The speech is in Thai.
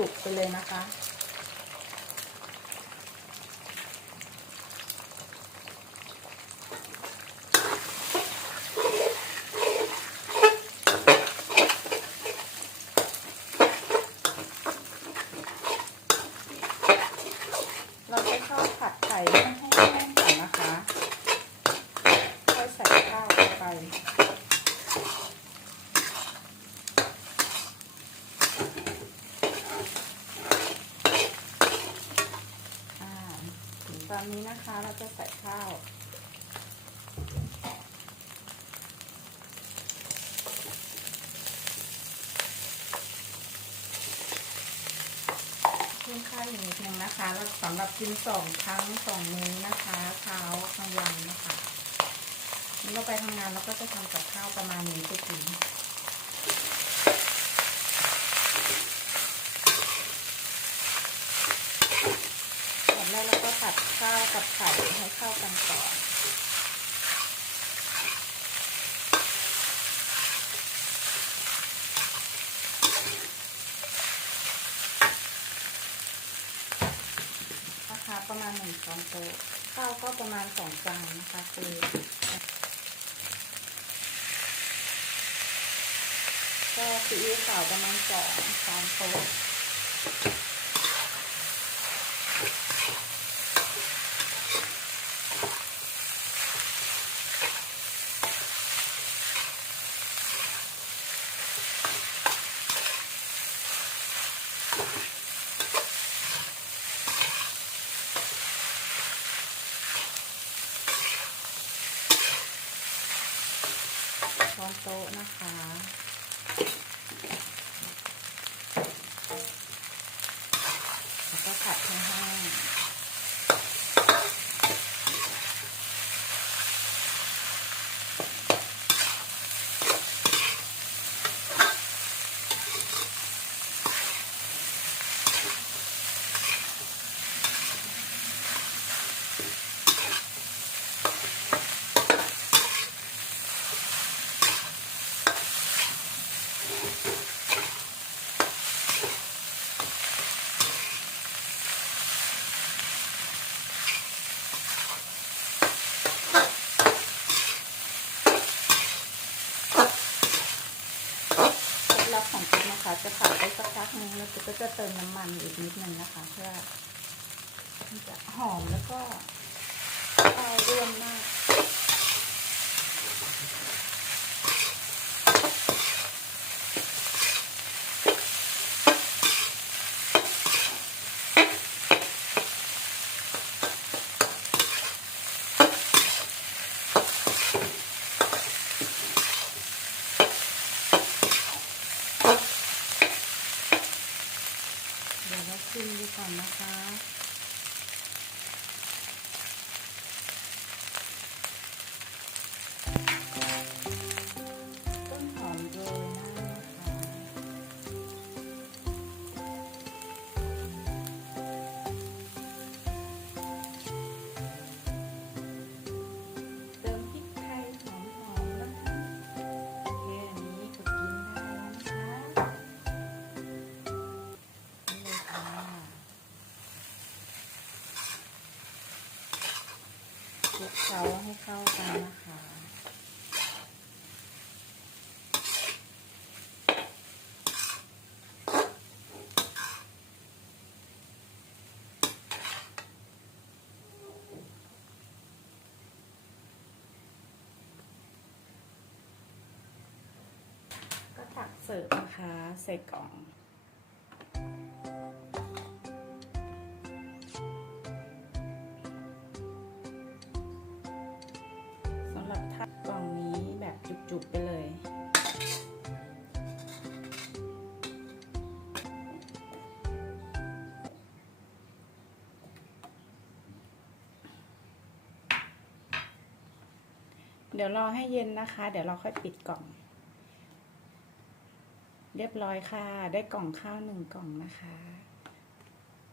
จุกไปเลยนะคะ เราจะเข้าวผัดไข่ให้ให้แห้งก่อนนะคะค่อยใส่ข้าวลงไป อ่าถึง ตอนนี้นะคะเราจะใส่ข้าวเพิ่มข้าวอีกนิดนึงนะคะแล้วสำหรับกินสองครั้งสองมื้อนะคะเช้ากลางวันนะคะนี่เราไปทำงานเราก็จะทำกับข้าวประมาณนี้ไปกินแบบแรกเราก็ผัดข้าวกับไข่ ให้เข้ากันก่อนนะคะประมาณหนึ่งช้อนโต๊ะข้าวก็ประมาณสองจานนะคะคือก็ซีอิ๊วขาวประมาณสองช้อนโต๊ะ โต๊ะนะคะ เคล็ดลับของจิ๊บนะคะ จะผัดไปสักพักนึงแล้วจิ๊บก็จะเติมน้ำมันอีกนิดนึงนะคะ เพื่อจะหอมแล้วก็ข้าวร่วนมาก เดี๋ยวเรา ชิมดูก่อนนะคะ กเคล้าให้เข้ากันนะคะก็ตักเสิร์ฟนะคะ ใส่กล่อง จุกๆไปเลย เดี๋ยวรอให้เย็นนะคะ เดี๋ยวเราค่อยปิดกล่อง เรียบร้อยค่ะ ได้กล่องข้าวหนึ่งกล่องนะคะ